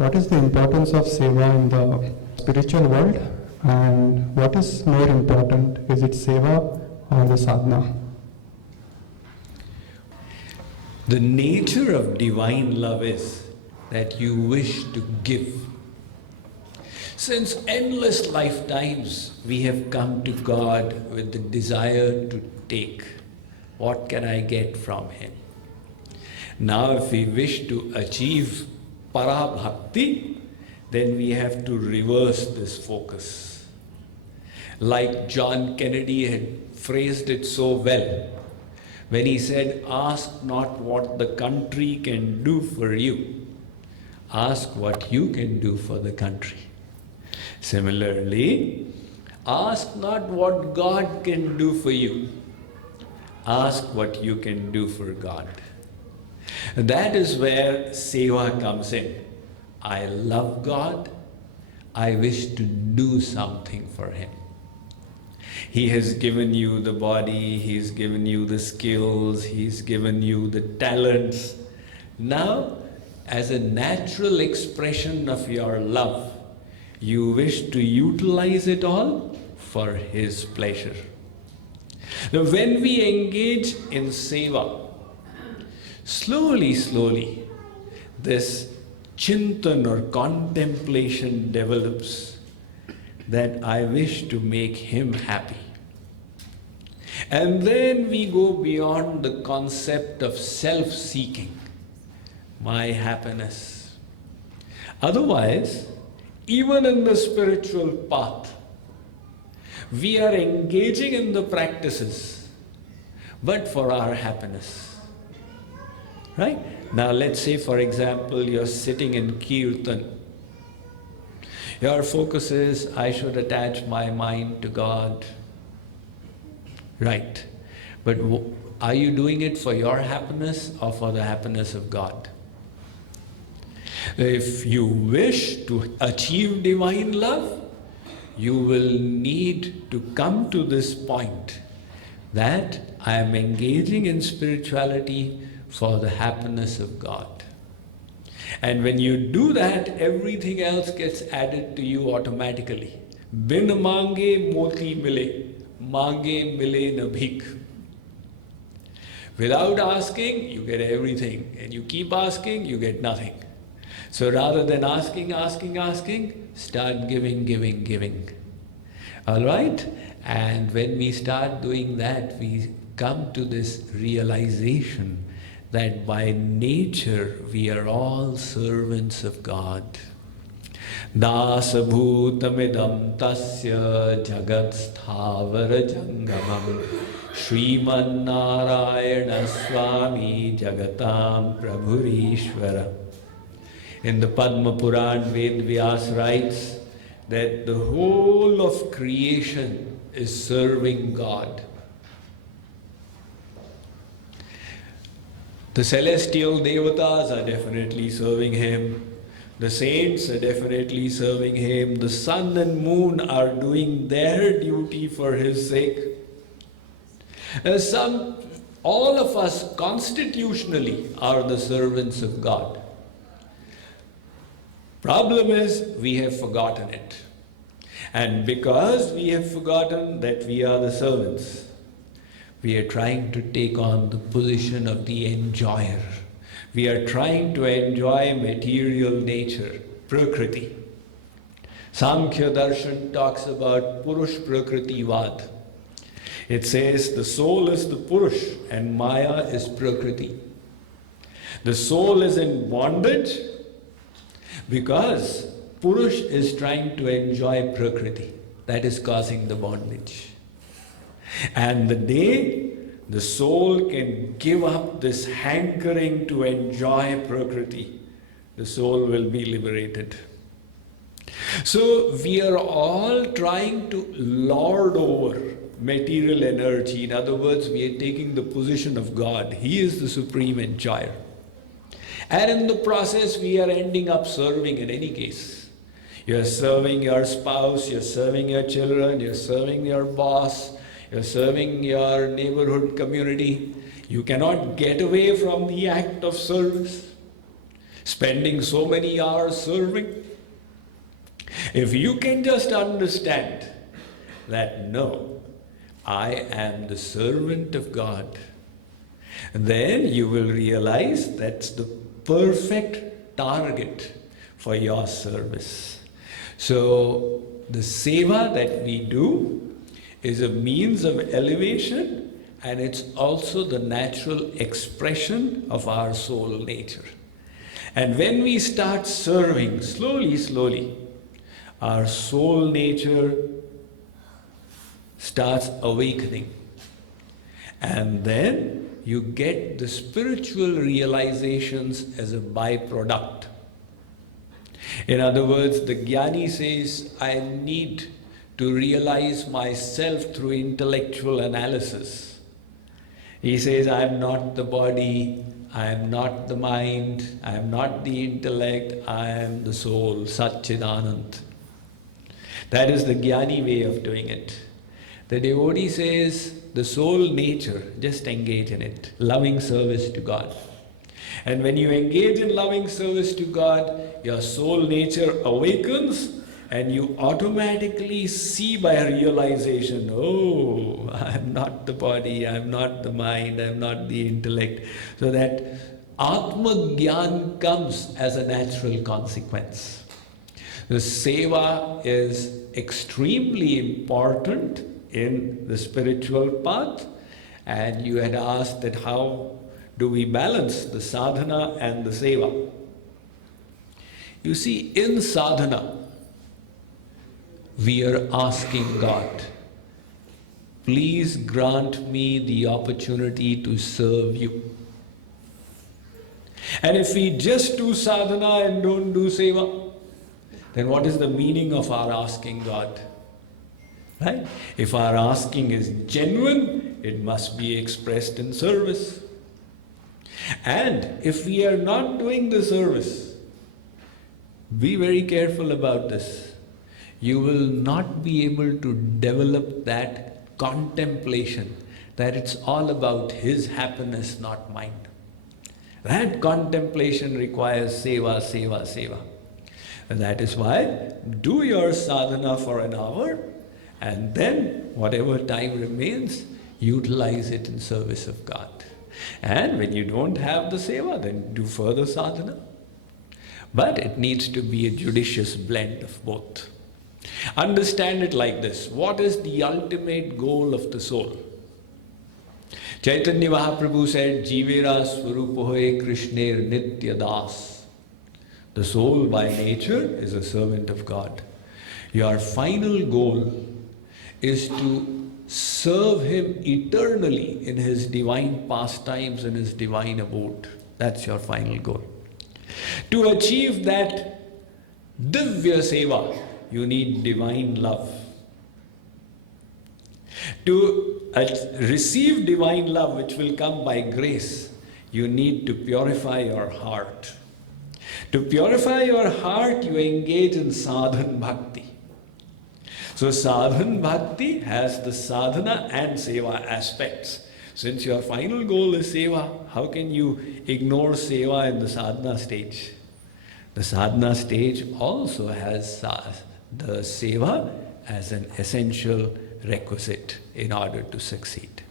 what is the importance of Seva in the spiritual world, and what is more important, is it Seva or the Sadhana? The nature of divine love is that you wish to give. Since endless lifetimes, we have come to God with the desire to take. What can I get from Him? Now, if we wish to achieve para-bhakti, then we have to reverse this focus. Like John Kennedy had phrased it so well, when he said, ask not what the country can do for you, ask what you can do for the country. Similarly, ask not what God can do for you, ask what you can do for God. That is where Seva comes in. I love God, I wish to do something for Him. He has given you the body, He's given you the skills, He's given you the talents. Now, as a natural expression of your love, you wish to utilize it all for His pleasure. Now, when we engage in Seva, slowly, this chintan or contemplation develops that I wish to make Him happy. And then we go beyond the concept of self-seeking, my happiness. Otherwise, even in the spiritual path, we are engaging in the practices, but for our happiness. Right? Now let's say, for example, you're sitting in Kirtan. Your focus is, I should attach my mind to God. Right. But are you doing it for your happiness or for the happiness of God? If you wish to achieve divine love, you will need to come to this point that I am engaging in spirituality for the happiness of God. And when you do that, everything else gets added to you automatically. Bin mange moti mile, mange mile na bhik. Without asking, you get everything. And you keep asking, you get nothing. So rather than asking, start giving. All right? And when we start doing that, we come to this realization that by nature we are all servants of God. Dasa bhutamidam tasya jagat sthavara jangamam Shriman Narayana Swami Jagatam Prabhurishvara. In the Padma Puran, Ved Vyas writes that the whole of creation is serving God. The celestial devatas are definitely serving Him. The saints are definitely serving Him. The sun and moon are doing their duty for His sake. All of us constitutionally are the servants of God. Problem is, we have forgotten it. And because we have forgotten that we are the servants, we are trying to take on the position of the enjoyer. We are trying to enjoy material nature, Prakriti. Samkhya Darshan talks about Purush Prakriti Vad. It says the soul is the Purush and Maya is Prakriti. The soul is in bondage because Purush is trying to enjoy Prakriti. That is causing the bondage. And the day the soul can give up this hankering to enjoy Prakriti, the soul will be liberated. So we are all trying to lord over material energy. In other words, we are taking the position of God. He is the supreme enjoyer. And in the process, we are ending up serving in any case. You're serving your spouse, you're serving your children, you're serving your boss, you're serving your neighborhood community. You cannot get away from the act of service. spending so many hours serving. If you can just understand that no, I am the servant of God, then you will realize that's the perfect target for your service. So the seva that we do is a means of elevation, and it's also the natural expression of our soul nature. And when we start serving, slowly, our soul nature starts awakening. And then you get the spiritual realizations as a byproduct. In other words, the Jnani says, I need to realize myself through intellectual analysis. He says, I am not the body, I am not the mind, I am not the intellect, I am the soul, Satchidanand. That is the Jnani way of doing it. The devotee says, the soul nature, just engage in it, loving service to God. And when you engage in loving service to God, your soul nature awakens, and you automatically see by realization, oh, I am not the body, I am not the mind, I am not the intellect. So that Atma Gyan comes as a natural consequence. The seva is extremely important in the spiritual path, and you had asked that how do we balance the sadhana and the seva. You see, in sadhana, we are asking God, please grant me the opportunity to serve you. And if we just do sadhana and don't do seva, then what is the meaning of our asking God? Right? If our asking is genuine, it must be expressed in service. And if we are not doing the service, be very careful about this. You will not be able to develop that contemplation that it's all about His happiness, not mine. That contemplation requires seva, seva, seva. And that is why do your sadhana for an hour, and then whatever time remains, utilize it in service of God. And when you don't have the seva, then do further sadhana. But it needs to be a judicious blend of both. Understand it like this. What is the ultimate goal of the soul? Chaitanya Mahaprabhu said, Jivera Swarupohe Krishner Nitya Das. The soul by nature is a servant of God. Your final goal is to serve Him eternally in His divine pastimes and His divine abode. That's your final goal. To achieve that divya seva, you need divine love. To receive divine love, which will come by grace, you need to purify your heart. To purify your heart, you engage in sadhan bhakti. So sadhan bhakti has the sadhana and seva aspects. Since your final goal is seva, how can you ignore seva in the sadhana stage? The sadhana stage also has the seva as an essential requisite in order to succeed.